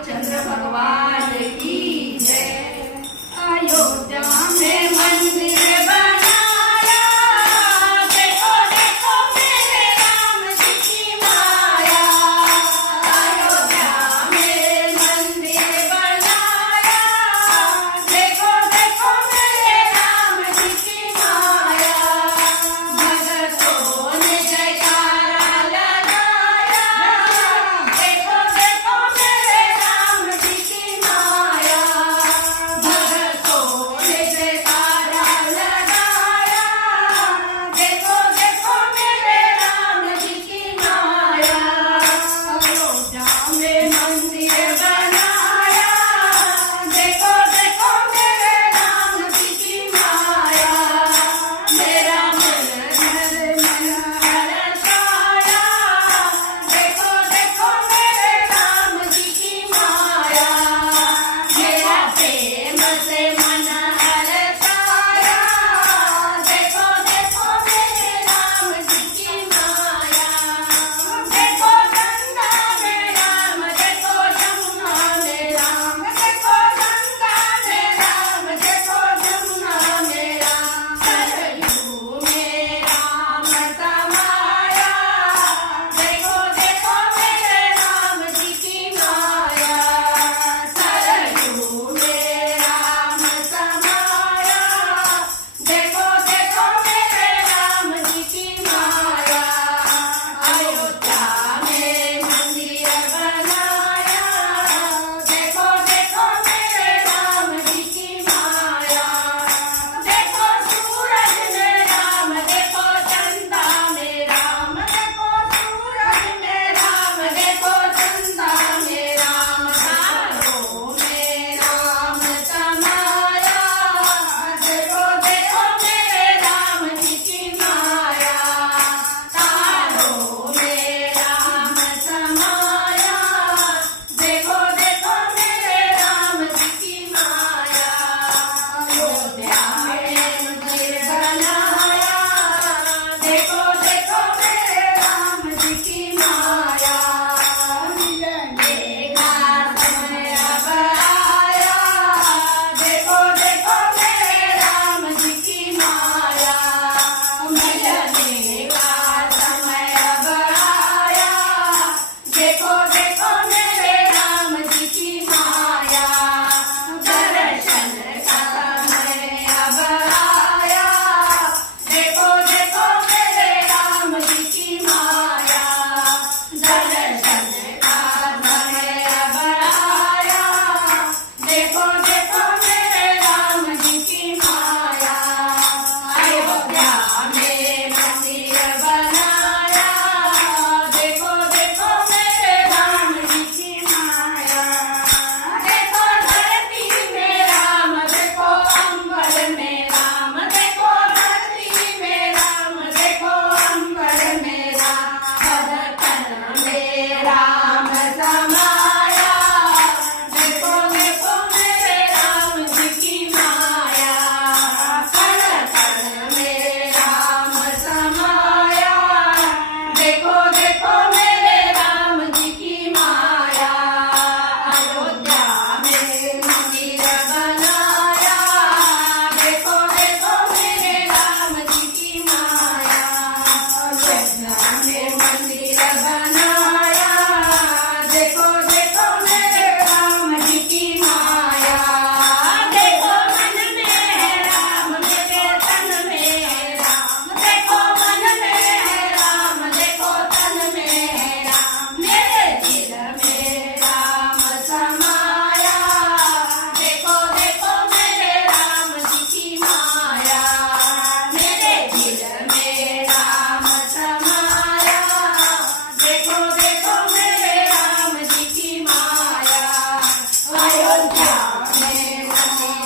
रामचंद्र भगवान की जय। अयोध्या में मंदिर बनाया, देखो देखो मेरे राम जी की माया। अयोध्या में मंदिर बनाया, देखो देखो मेरे राम जी की माया। भगतों ने जयकारा लगाया, देखो देखो मेरे राम जी की माया। भगतों ने जयकारा लगाया, देखो देखो मेरे राम जी की माया। अयोध्या में मंदिर बनाया, देखो देखो मेरे राम जी की माया। मेरा मन घर मन हर्षाया, देखो देखो मेरे राम जी की माया। मेरा प्रेम से मन हर्षाया, देखो देखो मेरे राम जी की माया। देखो गंगा में राम, देखो यमुना में राम, देखो गंगा में राम, देखो यमुना में राम। सरयू में राम समाया, देखो देखो मेरे राम जी की माया। सरयू में राम समाया, देखो देखो मेरे राम जी की माया। अयोध्या में मंदिर बनाया, देखो देखो मेरे राम जी की माया। देखो सूरज में राम, देखो चंदा में राम, देखो सूरज में राम, देखो चंदा में राम। तारों में राम समाया, देखो देखो मेरे राम जी की माया। तारों में राम समाया, देखो देखो मेरे राम जी की माया। अयोध्या में मंदिर बनाया, देखो देखो मेरे राम जी की माया। मिलने का समय अब आया, देखो देखो मेरे राम जी की माया। मिलने का समय अब आया, देखो देखो मेरे राम जी की माया। दर्शन का समय अब आया, देखो देखो मेरे राम जी की माया। दर्शन का समय अब आया, देखो देखो मेरे राम जी की माया। अयोध्या में मंदिर बनाया, देखो देखो मेरे राम जी की माया। देखो धरती में राम, देखो अंबर में राम, देखो धरती में राम, देखो अंबर में राम। हर तन में राम समाया, देखो देखो मेरे राम जी की माया। हर तन में राम समाया, देखो देखो मेरे राम जी की माया। अयोध्या में मंदिर बनाया, देखो देखो मेरे राम जी की माया। अयोध्या में मंदिर बनाया, देखो देखो मेरे राम जी की माया। देखो मन में है राम, मेरे तन में है राम, देखो मन में है राम, देखो तन में है राम। मेरे दिल में राम समाया, देखो देखो मेरे राम जी की माया। मेरे दिल में राम समाया, देखो देखो मेरे राम जी की माया। अयोध्या में मंदिर